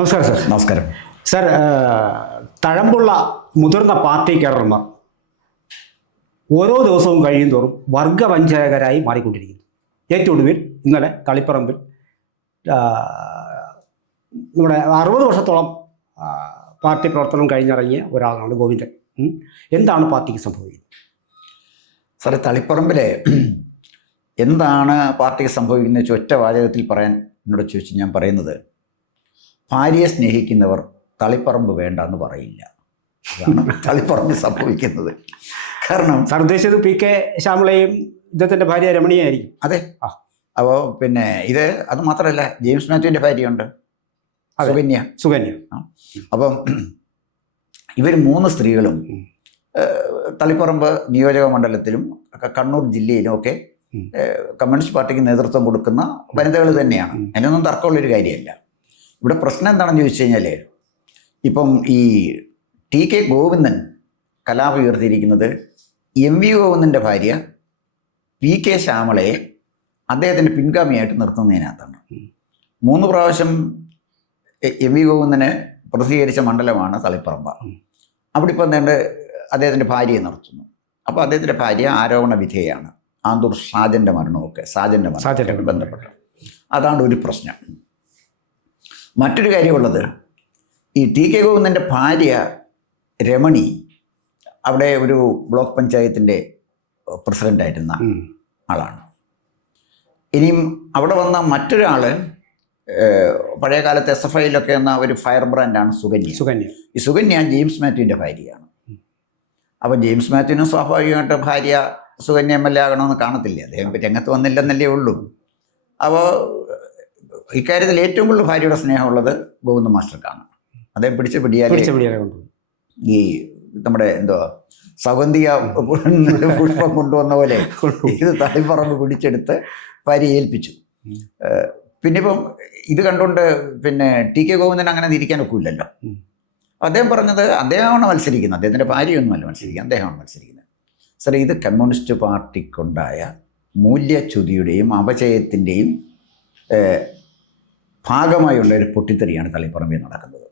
നമസ്കാരം സാർ. നമസ്കാരം സാർ, തഴമ്പുള്ള മുതിർന്ന പാർട്ടി കേഡർമാർ ഓരോ ദിവസവും കഴിയുന്തോറും വർഗവഞ്ചകരായി മാറിക്കൊണ്ടിരിക്കുന്നു. ഏറ്റവും ഒടുവിൽ ഇന്നലെ തളിപ്പറമ്പിൽ നമ്മുടെ 60 വർഷത്തോളം പാർട്ടി പ്രവർത്തനം കഴിഞ്ഞിറങ്ങിയ ഒരാളാണ് ഗോവിന്ദൻ. എന്താണ് പാർട്ടിക്ക് സംഭവിക്കുന്നത്? സാറേ, തളിപ്പറമ്പിലെ എന്താണ് പാർട്ടിക്ക് സംഭവിക്കുന്നത് ഒറ്റ വാചകത്തിൽ പറയാൻ എന്നോട് ചോദിച്ചു ഞാൻ പറയുന്നത്, ഭാര്യയെ സ്നേഹിക്കുന്നവർ തളിപ്പറമ്പ് വേണ്ട എന്ന് പറയില്ല. അതാണ് തളിപ്പറമ്പ് സംഭവിക്കുന്നത്. കാരണം സാർ ഉദ്ദേശിച്ചത് PK ശ്യാമളയും ഇദ്ദേഹത്തിൻ്റെ ഭാര്യ രമണിയായിരിക്കും. അതെ. അപ്പോൾ പിന്നെ അത് മാത്രമല്ല, ജെയിംസ് മാത്യുവിൻ്റെ ഭാര്യയുണ്ട്, സുകന്യ. അപ്പം ഇവർ 3 സ്ത്രീകളും തളിപ്പറമ്പ് നിയോജക മണ്ഡലത്തിലും കണ്ണൂർ ജില്ലയിലും ഒക്കെ കമ്മ്യൂണിസ്റ്റ് പാർട്ടിക്ക് നേതൃത്വം കൊടുക്കുന്ന വനിതകൾ തന്നെയാണ്. അതിനൊന്നും തർക്കമുള്ളൊരു കാര്യമല്ല. ഇവിടെ പ്രശ്നം എന്താണെന്ന് ചോദിച്ചു കഴിഞ്ഞാൽ, ഇപ്പം ഈ TK ഗോവിന്ദൻ കലാപം ഉയർത്തിയിരിക്കുന്നത് MV ഗോവിന്ദൻ്റെ ഭാര്യ PK ശ്യാമളയെ അദ്ദേഹത്തിൻ്റെ പിൻഗാമിയായിട്ട് നിർത്തുന്നതിനകത്താണ്. 3 പ്രാവശ്യം MV ഗോവിന്ദനെ പ്രതികരിച്ച മണ്ഡലമാണ് തളിപ്പറമ്പ്. അവിടെ ഇപ്പം എന്താണ്ട് അദ്ദേഹത്തിൻ്റെ ഭാര്യയെ നിർത്തുന്നു. അപ്പോൾ അദ്ദേഹത്തിൻ്റെ ഭാര്യ ആരോപണ വിധേയാണ്. ആന്തൂർ സാജൻ്റെ മരണമൊക്കെ സാജൻ്റെ ബന്ധപ്പെട്ട്. അതാണ് ഒരു പ്രശ്നം. മറ്റൊരു കാര്യമുള്ളത്, ഈ TK ഗോവിന്ദൻ്റെ ഭാര്യ രമണി അവിടെ ഒരു ബ്ലോക്ക് പഞ്ചായത്തിൻ്റെ പ്രസിഡൻ്റായിരുന്ന ആളാണ്. ഇനിയും അവിടെ വന്ന മറ്റൊരാൾ പഴയ കാലത്ത് SFIയിലൊക്കെ എന്ന ഒരു ഫയർ ബ്രാൻഡാണ് സുകന്യ. ഈ സുകന്യ ജെയിംസ് മാത്യുവിൻ്റെ ഭാര്യയാണ്. അപ്പോൾ ജെയിംസ് മാത്യുവിനും സ്വാഭാവികമായിട്ട് ഭാര്യ സുകന്യ MLA ആകണമെന്ന് കാണത്തില്ലേ, അദ്ദേഹം രംഗത്ത് വന്നില്ലെന്നല്ലേ ഉള്ളൂ. അപ്പോൾ ഇക്കാര്യത്തിൽ ഏറ്റവും കൂടുതൽ ഭാര്യയുടെ സ്നേഹമുള്ളത് ഗോവിന്ദ മാസ്റ്റർക്കാണ്. അദ്ദേഹം പിടിച്ച് പിടിയാൽ ഈ നമ്മുടെ സൗഗന്ധിക പുഷ്പം കൊണ്ടുവന്ന പോലെ ഇത് തളിപ്പറമ്പ് പിടിച്ചെടുത്ത് ഭാര്യയെ ഏൽപ്പിച്ചു. പിന്നെ ഇപ്പം ഇത് കണ്ടുകൊണ്ട് TK ഗോവിന്ദൻ അങ്ങനെ ഇരിക്കാൻ ഒക്കില്ലല്ലോ. അദ്ദേഹം പറഞ്ഞത് അദ്ദേഹമാണ് മത്സരിക്കുന്നത്, അദ്ദേഹത്തിൻ്റെ ഭാര്യയൊന്നുമല്ല മത്സരിക്കുന്നത്, അദ്ദേഹമാണ് മത്സരിക്കുന്നത്. സാർ, ഇത് കമ്മ്യൂണിസ്റ്റ് പാർട്ടിക്കുണ്ടായ മൂല്യച്യുതിയുടെയും അപചയത്തിൻ്റെയും ഭാഗമായുള്ള ഒരു പൊട്ടിത്തെറിയാണ് തളിപ്പറമ്പിൽ നടക്കുന്നത്.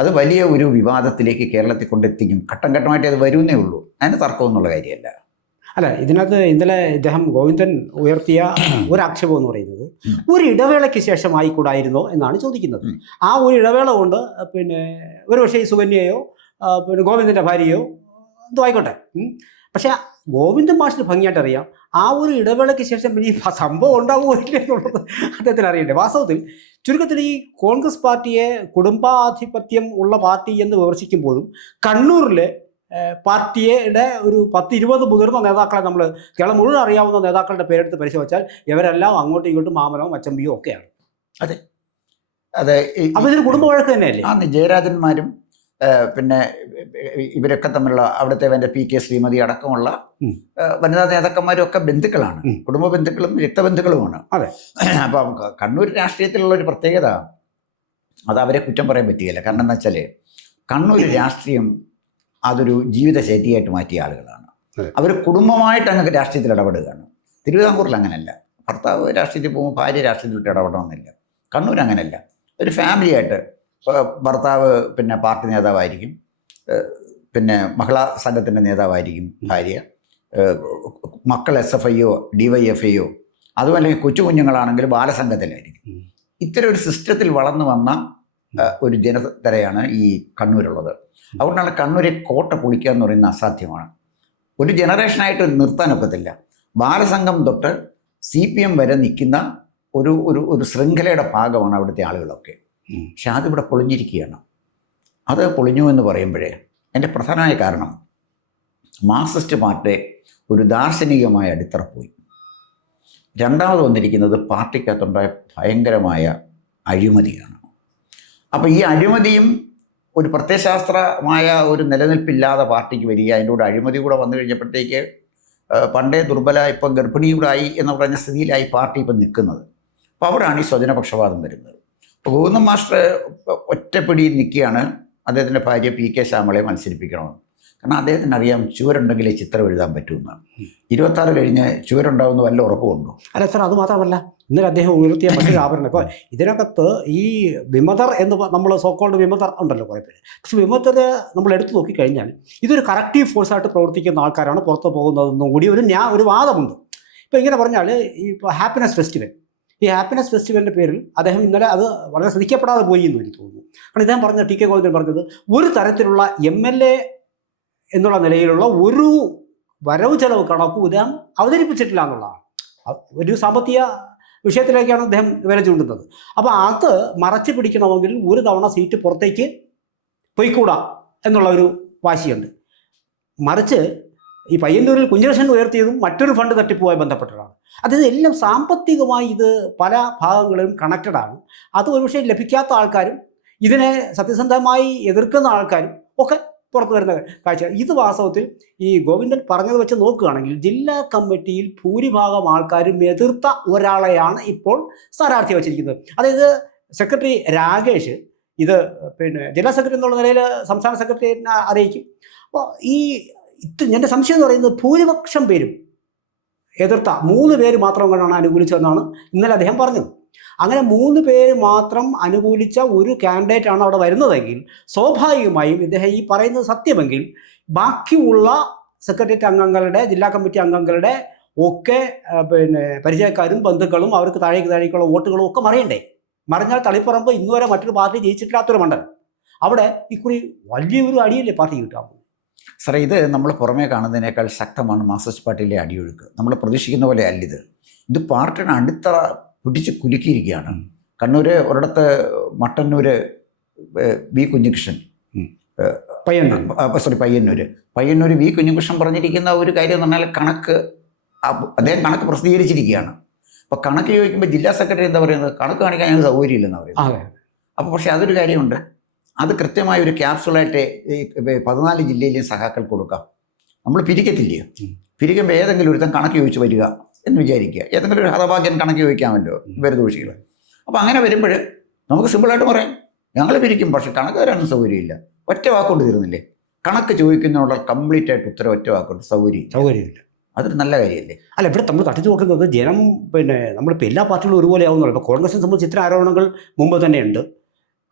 അത് വലിയ ഒരു വിവാദത്തിലേക്ക് കേരളത്തിൽ കൊണ്ടെത്തിക്കും. ഘട്ടം ഘട്ടമായിട്ട് അത് വരുന്നേ ഉള്ളൂ. അതിന് തർക്കമൊന്നുള്ള കാര്യമല്ല. അല്ല, ഇതിനകത്ത് ഇന്നലെ ഇദ്ദേഹം ഗോവിന്ദൻ ഉയർത്തിയ ഒരു ആക്ഷേപം എന്ന് പറയുന്നത് ഒരു ഇടവേളയ്ക്ക് ശേഷം ആയിക്കൂടായിരുന്നോ എന്നാണ് ചോദിക്കുന്നത്. ആ ഒരു ഇടവേള കൊണ്ട് ഒരു പക്ഷേ ഈ സുകന്യയോ ഗോവിന്ദൻ്റെ ഭാര്യയോ എന്തോ ആയിക്കോട്ടെ, പക്ഷേ ഗോവിന്ദൻ മാഷിന് ഭംഗിയായിട്ട് അറിയാം ആ ഒരു ഇടവേളയ്ക്ക് ശേഷം പിന്നെ ഈ സംഭവം ഉണ്ടാവുമോ എന്നുള്ളത് അദ്ദേഹത്തിന് അറിയണ്ടേ. വാസ്തവത്തിൽ ചുരുക്കത്തിൽ ഈ കോൺഗ്രസ് പാർട്ടിയെ കുടുംബാധിപത്യം ഉള്ള പാർട്ടി എന്ന് വിമർശിക്കുമ്പോഴും കണ്ണൂരിലെ പാർട്ടിയുടെ ഒരു 10-20 മുതിർന്ന നേതാക്കളെ നമ്മൾ കേരളം മുഴുവൻ അറിയാവുന്ന നേതാക്കളുടെ പേരെടുത്ത് പരിശോധിച്ചാൽ ഇവരെല്ലാം അങ്ങോട്ടും ഇങ്ങോട്ടും മാമനവും അച്ചമ്പിയോ ഒക്കെയാണ്. അതെ അതെ അപ്പോൾ ഇതൊരു കുടുംബ വഴക്ക് തന്നെയല്ലേ? ആ ജയരാജന്മാരും പിന്നെ ഇവരൊക്കെ തമ്മിലുള്ള അവിടുത്തെ PK ശ്രീമതി അടക്കമുള്ള വനിതാ നേതാക്കന്മാരും ഒക്കെ ബന്ധുക്കളാണ്, കുടുംബ ബന്ധുക്കളും രക്തബന്ധുക്കളുമാണ്. അതെ. അപ്പം കണ്ണൂർ രാഷ്ട്രീയത്തിലുള്ള ഒരു പ്രത്യേകത അത് അവരെ കുറ്റം പറയാൻ പറ്റുകയില്ല. കാരണം എന്താ വെച്ചാൽ കണ്ണൂർ രാഷ്ട്രീയം അതൊരു ജീവിതശൈലിയായിട്ട് മാറ്റിയ ആളുകളാണ്. അവർ കുടുംബമായിട്ട് അങ്ങ് രാഷ്ട്രീയത്തിൽ ഇടപെടുകയാണ്. തിരുവിതാംകൂറിൽ അങ്ങനെയല്ല. ഭർത്താവ് രാഷ്ട്രീയത്തിൽ പോകുമ്പോൾ ഭാര്യ രാഷ്ട്രീയത്തിലിട്ട് ഇടപെടണമെന്നില്ല. കണ്ണൂർ അങ്ങനെയല്ല. ഒരു ഫാമിലിയായിട്ട് ഭർത്താവ് പാർട്ടി നേതാവായിരിക്കും, മഹിളാ സംഘത്തിൻ്റെ നേതാവായിരിക്കും ഭാര്യ, മക്കൾ SFIയോ DYFIയോ, അതുപോലെ കൊച്ചു കുഞ്ഞുങ്ങളാണെങ്കിൽ ബാലസംഘത്തിലായിരിക്കും. ഇത്തരം ഒരു സിസ്റ്റത്തിൽ വളർന്നു വന്ന ഒരു ജനതരയാണ് ഈ കണ്ണൂരുള്ളത്. അതുകൊണ്ടാണ് കണ്ണൂരെ കോട്ട പൊളിക്കുക എന്ന് പറയുന്നത് അസാധ്യമാണ്. ഒരു ജനറേഷനായിട്ട് നിർത്താനൊക്കത്തില്ല. ബാലസംഘം തൊട്ട് CPM വരെ നിൽക്കുന്ന ഒരു ശൃംഖലയുടെ ഭാഗമാണ് അവിടുത്തെ ആളുകളൊക്കെ. പക്ഷെ അതിവിടെ പൊളിഞ്ഞിരിക്കുകയാണ്. അത് പൊളിഞ്ഞു എന്ന് പറയുമ്പോഴേ എൻ്റെ പ്രധാനമായ കാരണം മാർക്സിസ്റ്റ് പാർട്ടി ഒരു ദാർശനികമായ അടിത്തറ പോയി. രണ്ടാമത് വന്നിരിക്കുന്നത് പാർട്ടിക്കകത്തുണ്ടായ ഭയങ്കരമായ അഴിമതിയാണ്. അപ്പോൾ ഈ അഴിമതിയും ഒരു പ്രത്യയശാസ്ത്രമായ ഒരു നിലനിൽപ്പില്ലാതെ പാർട്ടിക്ക് വരിക, അതിൻ്റെ കൂടെ അഴിമതി കൂടെ വന്നു കഴിഞ്ഞപ്പോഴത്തേക്ക് പണ്ടേ ദുർബല ഇപ്പം ഗർഭിണിയൂടായി എന്ന് പറഞ്ഞ സ്ഥിതിയിലായി പാർട്ടി ഇപ്പം നിൽക്കുന്നത്. അപ്പോൾ അവിടെയാണ് ഈ സ്വജനപക്ഷപാതം വരുന്നത്. അപ്പോൾ ഗോവിന്ദൻ മാസ്റ്റർ ഒറ്റപ്പിടിയിൽ നിൽക്കുകയാണ് അദ്ദേഹത്തിൻ്റെ ഭാര്യ PK ശ്യാമളയെ മത്സരിപ്പിക്കണമെന്ന്. കാരണം അദ്ദേഹത്തിന് അറിയാം ചുവരുണ്ടെങ്കിലേ ചിത്രം എഴുതാൻ പറ്റുമെന്നാണ്. 26 കഴിഞ്ഞ് ചുവരുണ്ടാവുന്ന വല്ല ഉറപ്പുണ്ടോ? അല്ല സാർ, അത് മാത്രമല്ല ഇന്നലെ അദ്ദേഹം ഉയർത്തിയ മറ്റൊരു ആഭരണം. ഇപ്പോൾ ഇതിനകത്ത് ഈ വിമതർ എന്ന് നമ്മൾ സോക്കോൾഡ് വിമതർ ഉണ്ടല്ലോ കുറേ പേര്. പക്ഷെ വിമതർ നമ്മൾ എടുത്തു നോക്കിക്കഴിഞ്ഞാൽ ഇതൊരു കറക്റ്റീവ് ഫോഴ്സായിട്ട് പ്രവർത്തിക്കുന്ന ആൾക്കാരാണ് പുറത്ത് പോകുന്നതെന്നും കൂടി ഒരു വാദമുണ്ട്. ഇപ്പോൾ ഇങ്ങനെ പറഞ്ഞാൽ ഇപ്പോൾ ഹാപ്പിനെസ് ഫെസ്റ്റിവൽ, ഈ ഹാപ്പിനെസ് ഫെസ്റ്റിവലിൻ്റെ പേരിൽ അദ്ദേഹം ഇന്നലെ അത് വളരെ ശ്രദ്ധിക്കപ്പെടാതെ പോയി എന്ന് എനിക്ക് തോന്നുന്നു. കാരണം ഇദ്ദേഹം പറഞ്ഞ ടി കെ ഗോവിന്ദൻ പറഞ്ഞത് ഒരു തരത്തിലുള്ള MLA എന്നുള്ള നിലയിലുള്ള ഒരു വരവ് ചെലവ് കണക്കും ഇദ്ദേഹം അവതരിപ്പിച്ചിട്ടില്ല എന്നുള്ളതാണ്. ഒരു സാമ്പത്തിക വിഷയത്തിലേക്കാണ് അദ്ദേഹം വില ചൂണ്ടുന്നത്. അപ്പോൾ അത് മറച്ചു പിടിക്കണമെങ്കിൽ ഒരു തവണ സീറ്റ് പുറത്തേക്ക് പോയിക്കൂടാ എന്നുള്ള ഒരു വാശിയുണ്ട്. മറിച്ച് ഈ പയ്യന്നൂരിൽ കുഞ്ഞകൃഷ്ണൻ ഉയർത്തിയതും മറ്റൊരു ഫണ്ട് തട്ടിപ്പുമായി ബന്ധപ്പെട്ടതാണ്. അതായത് എല്ലാം സാമ്പത്തികമായി ഇത് പല ഭാഗങ്ങളിലും കണക്റ്റഡാണ്. അത് ഒരുപക്ഷെ ലഭിക്കാത്ത ആൾക്കാരും ഇതിനെ സത്യസന്ധമായി എതിർക്കുന്ന ആൾക്കാരും ഒക്കെ പുറത്തു വരുന്ന കാഴ്ച. ഇത് വാസ്തവത്തിൽ ഈ ഗോവിന്ദൻ പറഞ്ഞത് വെച്ച് നോക്കുകയാണെങ്കിൽ ജില്ലാ കമ്മിറ്റിയിൽ ഭൂരിഭാഗം ആൾക്കാരും എതിർത്ത ഒരാളെയാണ് ഇപ്പോൾ സ്ഥാനാർത്ഥി വച്ചിരിക്കുന്നത്. അതായത് സെക്രട്ടറി രാകേഷ് ഇത് ജില്ലാ സെക്രട്ടറി എന്നുള്ള നിലയിൽ സംസ്ഥാന സെക്രട്ടറിയെ അറിയിക്കും. അപ്പോൾ എൻ്റെ സംശയം എന്ന് പറയുന്നത് ഭൂരിപക്ഷം പേരും എതിർത്ത 3 പേര് മാത്രം കൊണ്ടാണ് അനുകൂലിച്ചതെന്നാണ് ഇന്നലെ അദ്ദേഹം പറഞ്ഞത്. അങ്ങനെ 3 പേര് മാത്രം അനുകൂലിച്ച ഒരു കാൻഡിഡേറ്റാണ് അവിടെ വരുന്നതെങ്കിൽ സ്വാഭാവികമായും ഇദ്ദേഹം ഈ പറയുന്നത് സത്യമെങ്കിൽ ബാക്കിയുള്ള സെക്രട്ടേറിയറ്റ് അംഗങ്ങളുടെ, ജില്ലാ കമ്മിറ്റി അംഗങ്ങളുടെ ഒക്കെ പരിചയക്കാരും ബന്ധുക്കളും അവർക്ക് താഴേക്കുള്ള വോട്ടുകളും ഒക്കെ മറിയണ്ടേ. മറിഞ്ഞാൽ തളിപ്പറമ്പ് ഇന്നുവരെ മറ്റൊരു പാർട്ടി ജയിച്ചിട്ടില്ലാത്തൊരു മണ്ഡലം. അവിടെ ഇക്കുറി വലിയൊരു അടിയല്ലേ പാർട്ടി കിട്ടാം. സാറേ, ഇത് നമ്മൾ പുറമേ കാണുന്നതിനേക്കാൾ ശക്തമാണ് മാർക്സിസ്റ്റ് പാർട്ടിയിലെ അടിയൊഴുക്ക്. നമ്മൾ പ്രതീക്ഷിക്കുന്ന പോലെ അല്ല ഇത് പാർട്ടിയുടെ അടിത്തറ പിടിച്ച് കുലുക്കിയിരിക്കുകയാണ്. കണ്ണൂർ ഒരിടത്ത് മട്ടന്നൂർ വി കുഞ്ഞികൃഷ്ണൻ, പയ്യന്നൂർ വി കുഞ്ഞികൃഷ്ണൻ പറഞ്ഞിരിക്കുന്ന ഒരു കാര്യം എന്ന് പറഞ്ഞാൽ അദ്ദേഹം കണക്ക് പ്രസിദ്ധീകരിച്ചിരിക്കുകയാണ്. അപ്പോൾ കണക്ക് ചോദിക്കുമ്പോൾ ജില്ലാ സെക്രട്ടറി എന്താ പറയുന്നത്? കണക്ക് കാണിക്കാൻ ഞങ്ങൾക്ക് സൗകര്യമില്ലെന്ന് പറയുന്നത്. അപ്പോൾ പക്ഷേ അതൊരു കാര്യമുണ്ട്, അത് കൃത്യമായ ഒരു ക്യാപ്സുളായിട്ട് ഈ 14 ജില്ലയിലെയും സഹാക്കൾക്ക് കൊടുക്കാം. നമ്മൾ പിരിക്കത്തില്ലയോ? പിരിക്കുമ്പോൾ ഏതെങ്കിലും ഒരുത്തൻ കണക്ക് ചോദിച്ച് വരിക എന്ന് വിചാരിക്കുക. ഏതെങ്കിലും ഒരു ഹതഭാഗ്യൻ കണക്ക് ചോദിക്കാമല്ലോ ദോഷികൾ. അപ്പോൾ അങ്ങനെ വരുമ്പോൾ നമുക്ക് സിമ്പിളായിട്ട് പറയാം, ഞങ്ങൾ പിരിക്കും, പക്ഷേ കണക്ക് തരാനും സൗകര്യമില്ല. ഒറ്റ വാക്കുകൊണ്ട് തീർന്നില്ലേ? കണക്ക് ചോദിക്കുന്നതിനുള്ള കംപ്ലീറ്റ് ആയിട്ട് ഉത്തരം ഒറ്റ വാക്കുകൊണ്ട് സൗകര്യമില്ല. അതൊരു നല്ല കാര്യമല്ലേ? അല്ല, ഇവിടെ നമ്മൾ തട്ടിച്ചു നോക്കുന്നത് ജനം നമ്മളിപ്പോൾ എല്ലാ പാർട്ടികളും ഒരുപോലെ ആവുന്നുള്ളൂ. ഇപ്പോൾ കോൺഗ്രസിനെ സംബന്ധിച്ച് ഇത്തരം ആരോപണങ്ങൾ മുമ്പ് തന്നെയുണ്ട്.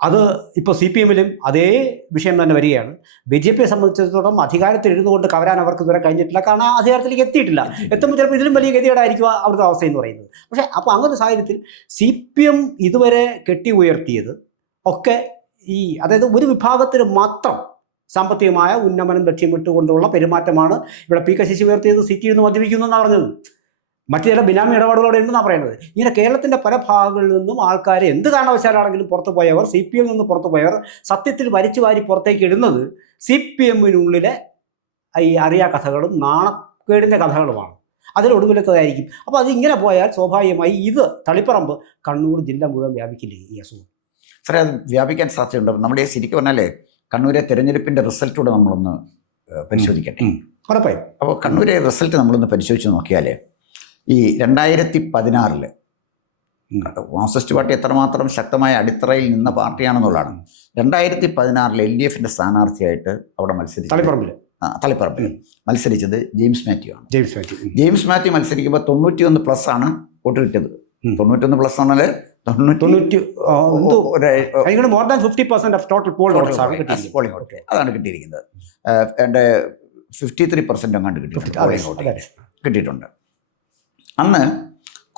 അത് ഇപ്പോൾ CPM-ലും അതേ വിഷയം തന്നെ വരികയാണ്. BJP-യെ സംബന്ധിച്ചിടത്തോളം അധികാരത്തിൽ കൊണ്ട് കവരാൻ അവർക്ക് ഇതുവരെ കഴിഞ്ഞിട്ടില്ല. കാരണം അധികാരത്തിലേക്ക് എത്തിയിട്ടില്ല. എത്തുമ്പോൾ ചിലപ്പോൾ ഇതിലും വലിയ ഗതികേടായിരിക്കും അവിടുത്തെ അവസ്ഥ എന്ന് പറയുന്നത്. പക്ഷേ അപ്പോൾ അങ്ങനൊരു സാഹചര്യത്തിൽ CPM ഇതുവരെ കെട്ടി ഉയർത്തിയത് ഒക്കെ അതായത് ഒരു വിഭാഗത്തിന് മാത്രം സാമ്പത്തികമായ ഉന്നമനം ലക്ഷ്യമിട്ടുകൊണ്ടുള്ള പെരുമാറ്റമാണ്. ഇവിടെ P. ശശി ഉയർത്തിയത് സിറ്റിയിൽ നിന്ന് മദ്യപിക്കുന്നു എന്നാണ് പറഞ്ഞത്. മറ്റു ചില ബിനാമി ഇടപാടുകളോടെ ഉണ്ടെന്നാണ് പറയുന്നത്. ഇങ്ങനെ കേരളത്തിൻ്റെ പല ഭാഗങ്ങളിൽ നിന്നും ആൾക്കാരെ എന്ത് കാരണവശാലാണെങ്കിലും പുറത്തു പോയവർ, CPM നിന്ന് പുറത്തു പോയവർ സത്യത്തിൽ വലിച്ചു വാരി പുറത്തേക്ക് ഇടുന്നത് CPM-നുള്ളിലെ ഈ അറിയാ കഥകളും നാണക്കേടിൻ്റെ കഥകളുമാണ്. അതിലൊടുവിലത്തതായിരിക്കും. അപ്പോൾ അതിങ്ങനെ പോയാൽ സ്വാഭാവികമായി ഇത് തളിപ്പറമ്പ് കണ്ണൂർ ജില്ല മുഴുവൻ വ്യാപിക്കില്ലേ ഈ അസുഖം? സാറേ, അത് വ്യാപിക്കാൻ സാധ്യതയുണ്ട്. നമ്മുടെ ശരിക്കും പറഞ്ഞാലേ കണ്ണൂരെ തെരഞ്ഞെടുപ്പിൻ്റെ റിസൾട്ടൂടെ നമ്മളൊന്ന് പരിശോധിക്കട്ടെ. ഉറപ്പായും. അപ്പോൾ കണ്ണൂരെ റിസൾട്ട് നമ്മളൊന്ന് പരിശോധിച്ച് നോക്കിയാൽ ഈ 2016 മാർക്സിസ്റ്റ് പാർട്ടി എത്രമാത്രം ശക്തമായ അടിത്തറയിൽ നിന്ന പാർട്ടിയാണെന്നുള്ളതാണ്. 2016 LDF-ന്റെ സ്ഥാനാർത്ഥിയായിട്ട് അവിടെ തളിപ്പറമ്പിൽ മത്സരിച്ചത് ജെയിംസ് മാത്യു ആണ്. ജെയിംസ് മാത്യു മത്സരിക്കുമ്പോൾ 91+ ആണ് വോട്ട് കിട്ടിയത്. 91+ പറഞ്ഞാൽ അതാണ് കിട്ടിയിരിക്കുന്നത്. 53% അങ്ങാണ്ട് കിട്ടിയിട്ടുണ്ട്. അന്ന്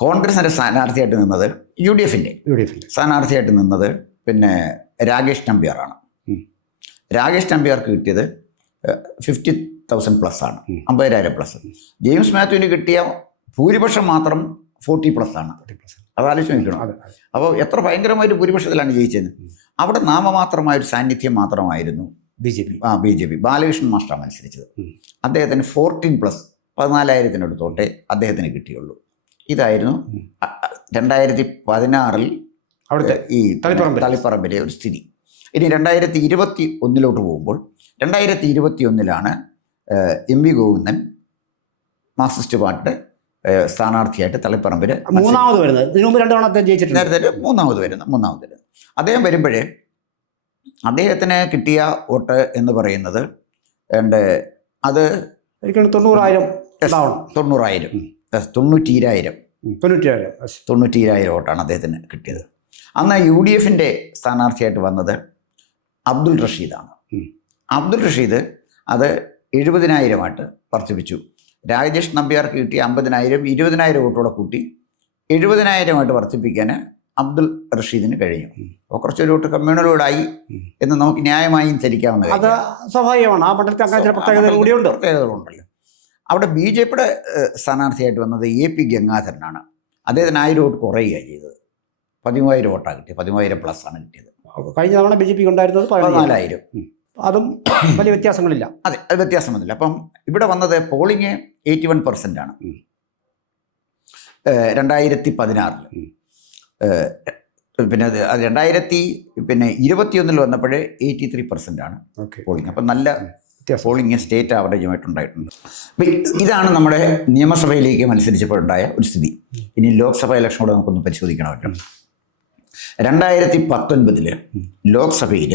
കോൺഗ്രസിൻ്റെ സ്ഥാനാർത്ഥിയായിട്ട് നിന്നത് UDF-ന്റെ സ്ഥാനാർത്ഥിയായിട്ട് നിന്നത് രാകേഷ് നമ്പ്യാറാണ്. രാകേഷ് നമ്പ്യാർക്ക് കിട്ടിയത് 50,000+ ആണ്, 50,000+. ജെയിംസ് മാത്യുവിന് കിട്ടിയ ഭൂരിപക്ഷം മാത്രം 40+ ആണ്. അത് ആലോചിച്ച് നോക്കണം. അപ്പോൾ എത്ര ഭയങ്കരമായൊരു ഭൂരിപക്ഷത്തിലാണ് ജയിച്ചത്. അവിടെ നാമമാത്രമായൊരു സാന്നിധ്യം മാത്രമായിരുന്നു BJP. ബാലകൃഷ്ണൻ മാസ്റ്റർ മത്സരിച്ചത്. അദ്ദേഹത്തിന് 14+, 14,000-അടുത്തോട്ടേ അദ്ദേഹത്തിന് കിട്ടിയുള്ളൂ. ഇതായിരുന്നു 2016 അവിടുത്തെ ഈ തളിപ്പറമ്പിലെ ഒരു സ്ഥിതി. ഇനി 2021 പോകുമ്പോൾ 2021 MV ഗോവിന്ദൻ മാർക്സിസ്റ്റ് പാർട്ടിയുടെ സ്ഥാനാർത്ഥിയായിട്ട് തളിപ്പറമ്പിൽ മൂന്നാമത് വരുന്നത്. ഇതിനു മുമ്പ് 2 തവണ ജയിച്ചിട്ടുണ്ട്. നേരത്തെ മൂന്നാമത് വരുന്നത്. അദ്ദേഹം വരുമ്പോഴേ അദ്ദേഹത്തിന് കിട്ടിയ വോട്ട് എന്ന് പറയുന്നത് ആൻഡ് അത് എനിക്കാണ് 90,000 ഉണ്ടാവണം. 90,000 92,000 90,000 വോട്ടാണ് അദ്ദേഹത്തിന് കിട്ടിയത്. അന്ന് UDF സ്ഥാനാർത്ഥിയായിട്ട് വന്നത് അബ്ദുൾ റഷീദാണ്. അബ്ദുൾ റഷീദ് അത് 70,000 വർദ്ധിപ്പിച്ചു. രാജേഷ് നമ്പ്യാർക്ക് കിട്ടിയ 50,000 20,000 വോട്ടോടെ കൂട്ടി 70,000 വർദ്ധിപ്പിക്കാൻ അബ്ദുൾ റഷീദിന് കഴിഞ്ഞു. അപ്പോൾ കുറച്ചൊരു വോട്ട് കമ്മ്യൂണലോടായി എന്ന് നമുക്ക് ന്യായമായും ധരിക്കാവുന്ന അത് സ്വാഭാവികമാണ്. ആ മണ്ഡലത്തിൽ അങ്ങനെ ചില പ്രത്യേകതകളുണ്ടല്ലോ. അവിടെ BJPയുടെ സ്ഥാനാർത്ഥിയായിട്ട് വന്നത് AP ഗംഗാധരനാണ്. അദ്ദേഹത്തിന് 1000 വോട്ട് കുറയുകയാണ് ചെയ്തത്. 13,000 വോട്ടാണ് കിട്ടിയത്. 13,000 പ്ലസ് ആണ് കിട്ടിയത്. കഴിഞ്ഞ തവണ BJP ഉണ്ടായിരുന്നത് 14,000. അതും വലിയ വ്യത്യാസങ്ങളില്ല. അതെ, അത് വ്യത്യാസം വന്നില്ല. അപ്പം ഇവിടെ വന്നത് പോളിംഗ് 81% ആണ് 2016. പിന്നെ അത് 2021 വന്നപ്പോഴേ 83% ആണ് പോളിംഗ്. അപ്പം നല്ല പോളിംഗ് സ്റ്റേറ്റ് ആവറേജുമായിട്ടുണ്ടായിട്ടുണ്ട്. അപ്പം ഇതാണ് നമ്മുടെ നിയമസഭയിലേക്ക് മത്സരിച്ചപ്പോഴുണ്ടായ ഒരു സ്ഥിതി. ഇനി ലോക്സഭ ഇലക്ഷൻ കൂടെ നമുക്കൊന്ന് പരിശോധിക്കണമല്ലോ. 2019 ലോക്സഭയിൽ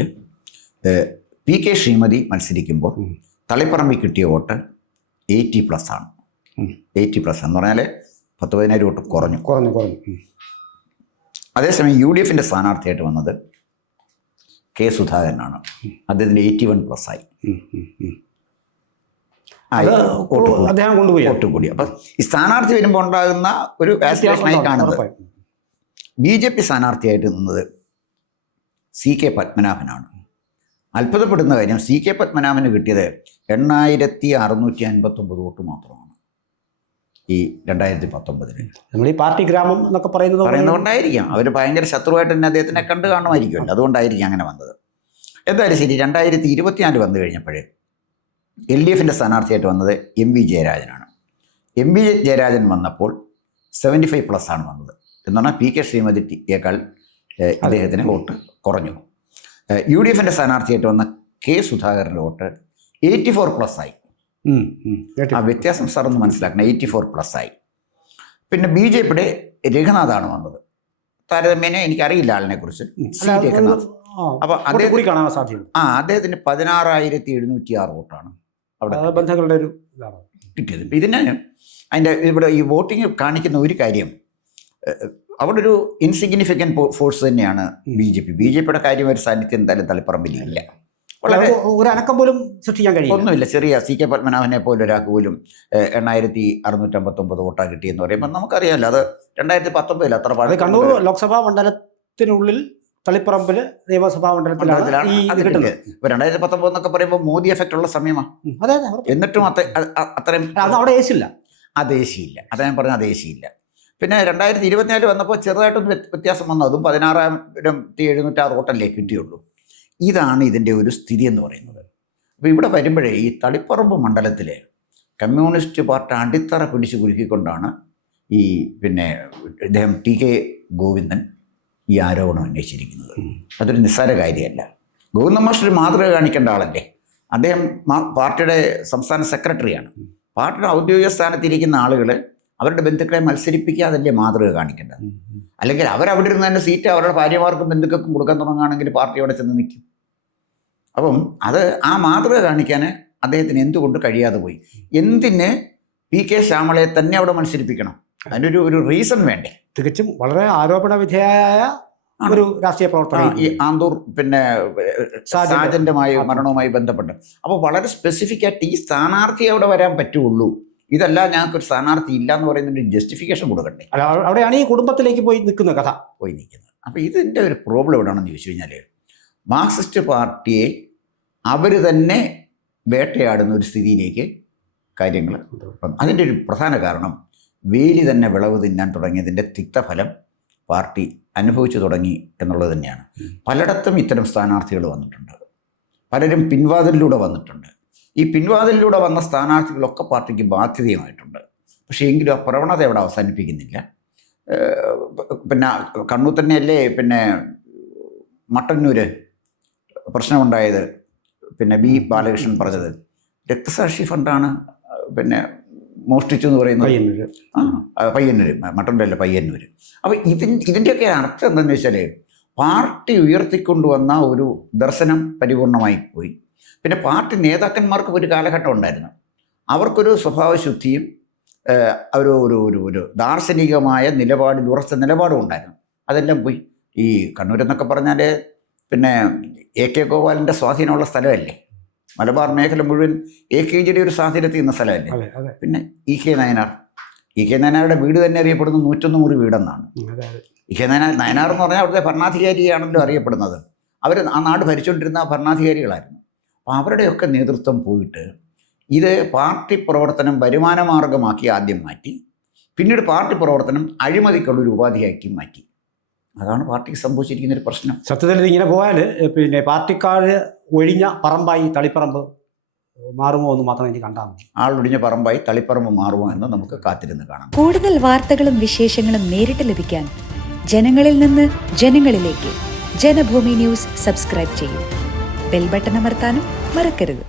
PK ശ്രീമതി മത്സരിക്കുമ്പോൾ തളിപ്പറമ്പിൽ കിട്ടിയ വോട്ട് 80+ ആണ്. 80+ എന്ന് പറഞ്ഞാൽ 10,000 വോട്ട് കുറഞ്ഞു. അതേസമയം UDF സ്ഥാനാർത്ഥിയായിട്ട് വന്നത് K സുധാകരനാണ്. അദ്ദേഹത്തിന് 81+ ആയി. വോട്ട് കൂടി. അപ്പം ഈ സ്ഥാനാർത്ഥി വരുമ്പോൾ ഉണ്ടാകുന്ന ഒരു വാസിലേഷനായി കാണുന്നത് BJP സ്ഥാനാർത്ഥിയായിട്ട് നിന്നത് CK പത്മനാഭനാണ്. അത്ഭുതപ്പെടുന്ന കാര്യം CK പത്മനാഭന് കിട്ടിയത് 8,659 വോട്ട് മാത്രമാണ് ഈ 2019. നമ്മൾ ഈ പാർട്ടി ഗ്രാമം എന്നൊക്കെ പറയുന്നതുകൊണ്ടായിരിക്കാം. അവർ ഭയങ്കര ശത്രുവായിട്ട് തന്നെ അദ്ദേഹത്തിനെ കണ്ടു കാണുമായിരിക്കുമല്ലോ. അതുകൊണ്ടായിരിക്കും അങ്ങനെ വന്നത്. എന്തായാലും ശരി, 2024 വന്നു കഴിഞ്ഞപ്പോഴേ LDF സ്ഥാനാർത്ഥിയായിട്ട് വന്നത് MV ജയരാജനാണ്. MV ജയരാജൻ വന്നപ്പോൾ 75+ ആണ് വന്നത്. എന്ന് പറഞ്ഞാൽ PK ശ്രീമതിയേക്കാൾ അദ്ദേഹത്തിന് വോട്ട് കുറഞ്ഞു. UDF സ്ഥാനാർത്ഥിയായിട്ട് വന്ന K സുധാകരൻ്റെ വോട്ട് 84+ ആയി. ആ വ്യത്യാസം സാർ ഒന്ന് മനസ്സിലാക്കണം. 84+ ആയി. പിന്നെ BJPയുടെ രഘുനാഥാണ് വന്നത്. താരതമ്യേന എനിക്കറിയില്ല ആളിനെ കുറിച്ച്. രഘുനാഥ്. അപ്പൊ അദ്ദേഹത്തിന് 16,706 വോട്ടാണ് അവിടെ ബന്ധങ്ങളുടെ ഒരു കിട്ടിയത്. ഇതിന് ഇവിടെ ഈ വോട്ടിംഗ് കാണിക്കുന്ന ഒരു കാര്യം, അവിടെ ഒരു ഇൻസിഗ്നിഫിക്കൻറ്റ് ഫോഴ്സ് തന്നെയാണ് BJPയുടെ കാര്യം. ഒരു സാന്നിധ്യം എന്തായാലും തളിപ്പറമ്പിലില്ല. വളരെ ഒരു അനക്കം പോലും സൃഷ്ടിക്കാൻ കഴിയും. ഒന്നുമില്ല. ചെറിയ CK പത്മനാഭനെ പോലെ ഒരാൾക്ക് പോലും 8,659 വോട്ടാണ് കിട്ടിയെന്ന് പറയുമ്പോൾ നമുക്കറിയാമല്ലോ. അത് 2019 അത്ര പാട്. കണ്ണൂർ ലോക്സഭാ മണ്ഡലത്തിനുള്ളിൽ തളിപ്പറമ്പിൽ നിയമസഭാ മണ്ഡലത്തിലാണ് 2019 എന്നൊക്കെ പറയുമ്പോൾ മോദി എഫക്റ്റ് ഉള്ള സമയമാണ്. എന്നിട്ടും അത്രയും അവിടെ ഏശില്ല. അത് ഏശിയില്ല. അത് ഞാൻ പറഞ്ഞ അത് ഏശിയില്ല. പിന്നെ 2024 വന്നപ്പോൾ ചെറുതായിട്ടൊന്ന് വ്യത്യാസം വന്നു. അതും 16,706 വോട്ടല്ലേ കിട്ടിയുള്ളൂ. ഇതാണ് ഇതിൻ്റെ ഒരു സ്ഥിതി എന്ന് പറയുന്നത്. അപ്പോൾ ഇവിടെ വരുമ്പോഴേ ഈ തളിപ്പറമ്പ് മണ്ഡലത്തിലെ കമ്മ്യൂണിസ്റ്റ് പാർട്ടി അടിത്തറ പിടിച്ചു കുലുക്കിക്കൊണ്ടാണ് ഈ ഇദ്ദേഹം TK ഗോവിന്ദൻ ഈ ആരോപണം ഉന്നയിച്ചിരിക്കുന്നത്. അതൊരു നിസ്സാര കാര്യമല്ല. ഗോവിന്ദൻ മാസ്റ്റർ മാതൃക കാണിക്കേണ്ട ആളല്ലേ. അദ്ദേഹം പാർട്ടിയുടെ സംസ്ഥാന സെക്രട്ടറിയാണ്. പാർട്ടിയുടെ ഔദ്യോഗിക സ്ഥാനത്തിരിക്കുന്ന ആളുകൾ അവരുടെ ബന്ധുക്കളെ മത്സരിപ്പിക്കാതല്ലേ മാതൃക കാണിക്കേണ്ടത്. അല്ലെങ്കിൽ അവരവിടെ ഇരുന്ന് തന്നെ സീറ്റ് അവരുടെ ഭാര്യമാർക്കും ബന്ധുക്കൾക്കും കൊടുക്കാൻ തുടങ്ങുകയാണെങ്കിൽ പാർട്ടി അവിടെ ചെന്ന് നിൽക്കും. അപ്പം അത് ആ മാതൃക കാണിക്കാൻ അദ്ദേഹത്തിന് എന്തുകൊണ്ട് കഴിയാതെ പോയി? എന്തിന് PK ശ്യാമളയെ തന്നെ അവിടെ മത്സരിപ്പിക്കണം? അതിനൊരു റീസൺ വേണ്ടേ? തികച്ചും വളരെ ആരോപണ വിധേയമായ ഒരു രാഷ്ട്രീയ പ്രവർത്തനം ഈ ആന്തൂർ സാജന്റെ മരണവുമായി ബന്ധപ്പെട്ട്. അപ്പോൾ വളരെ സ്പെസിഫിക് ആയിട്ട് ഈ സ്ഥാനാർത്ഥി അവിടെ വരാൻ പറ്റുള്ളൂ. ഇതല്ല ഞങ്ങൾക്കൊരു സ്ഥാനാർത്ഥി ഇല്ല എന്ന് പറയുന്നൊരു ജസ്റ്റിഫിക്കേഷൻ കൊടുക്കണ്ടേ? അവിടെയാണ് ഈ കുടുംബത്തിലേക്ക് പോയി നിൽക്കുന്ന കഥ പോയി നിൽക്കുന്നത്. അപ്പോൾ ഇതിൻ്റെ ഒരു പ്രോബ്ലം എവിടെയാണെന്ന് ചോദിച്ചു കഴിഞ്ഞാൽ, മാർക്സിസ്റ്റ് പാർട്ടിയെ അവർ തന്നെ വേട്ടയാടുന്ന ഒരു സ്ഥിതിയിലേക്ക് കാര്യങ്ങൾ. അതിൻ്റെ ഒരു പ്രധാന കാരണം വേലി തന്നെ വിളവ് തിന്നാൻ തുടങ്ങിയതിൻ്റെ തിക്തഫലം പാർട്ടി അനുഭവിച്ചു തുടങ്ങി എന്നുള്ളത് തന്നെയാണ്. പലയിടത്തും ഇത്തരം സ്ഥാനാർത്ഥികൾ വന്നിട്ടുണ്ട്. പലരും പിൻവാതിലിലൂടെ വന്നിട്ടുണ്ട്. ഈ പിൻവാതിലിലൂടെ വന്ന സ്ഥാനാർത്ഥികളൊക്കെ പാർട്ടിക്ക് ബാധ്യതയുമായിട്ടുണ്ട്. പക്ഷേ എങ്കിലും ആ പ്രവണത അവിടെ അവസാനിപ്പിക്കുന്നില്ല. കണ്ണൂർ തന്നെയല്ലേ മട്ടന്നൂര് പ്രശ്നമുണ്ടായത്. B ബാലകൃഷ്ണൻ പറഞ്ഞത് രക്തസാക്ഷി ഫണ്ടാണ് മോഷ്ടിച്ചു എന്ന് പറയുന്നത്. പയ്യന്നൂര്, മട്ടന്നൂരല്ല പയ്യന്നൂര്. അപ്പോൾ ഇതിൻ്റെയൊക്കെ അർത്ഥം എന്താണെന്ന് വെച്ചാൽ, പാർട്ടി ഉയർത്തിക്കൊണ്ടുവന്ന ഒരു ദർശനം പരിപൂർണമായി പോയി. പിന്നെ പാർട്ടി നേതാക്കന്മാർക്ക് ഒരു കാലഘട്ടം ഉണ്ടായിരുന്നു. അവർക്കൊരു സ്വഭാവശുദ്ധിയും ഒരു ദാർശനികമായ നിലപാടിൽ ഉറച്ച നിലപാടും ഉണ്ടായിരുന്നു. അതെല്ലാം പോയി. ഈ കണ്ണൂരെന്നൊക്കെ പറഞ്ഞാൽ പിന്നെ AK ഗോപാലിൻ്റെ സ്വാധീനമുള്ള സ്ഥലമല്ലേ, മലബാർ മേഖല മുഴുവൻ AKജിയുടെ ഒരു സ്വാധീനത്തിൽ നിന്ന സ്ഥലമല്ലേ. പിന്നെ EK നയനാരുടെ വീട് തന്നെ അറിയപ്പെടുന്നത് 101 മുറി വീടെന്നാണ്. EK നയനാർ എന്ന് പറഞ്ഞാൽ അവിടുത്തെ ഭരണാധികാരിയാണല്ലോ അറിയപ്പെടുന്നത്. അവർ ആ നാട് ഭരിച്ചുകൊണ്ടിരുന്ന ഭരണാധികാരികളായിരുന്നു. അപ്പോൾ അവരുടെയൊക്കെ നേതൃത്വം പോയിട്ട് ഇത് പാർട്ടി പ്രവർത്തനം വരുമാന മാർഗമാക്കി ആദ്യം മാറ്റി, പിന്നീട് പാർട്ടി പ്രവർത്തനം അഴിമതിക്കുള്ളൊരു ഉപാധിയാക്കി മാറ്റി. അതാണ് പാർട്ടിക്ക് സംഭവിച്ചിരിക്കുന്ന ഒരു പ്രശ്നം. സത്യത്തിൽ ഇതിങ്ങനെ പോയാൽ പിന്നെ പാർട്ടിക്കാർ ഒഴിഞ്ഞ പറമ്പായി തളിപ്പറമ്പ് മാറുമോ എന്ന് മാത്രം എനിക്ക് കണ്ടാൽ മതി. ആളൊഴിഞ്ഞ പറമ്പായി തളിപ്പറമ്പ് മാറുമോ എന്ന് നമുക്ക് കാത്തിരുന്ന് കാണാം. കൂടുതൽ വാർത്തകളും വിശേഷങ്ങളും നേരിട്ട് ലഭിക്കാൻ ജനങ്ങളിൽ നിന്ന് ജനങ്ങളിലേക്ക് ജനഭൂമി ന്യൂസ് സബ്സ്ക്രൈബ് ചെയ്യൂ. ബെൽ ബട്ടൺ അമർത്താനും മറക്കരുത്.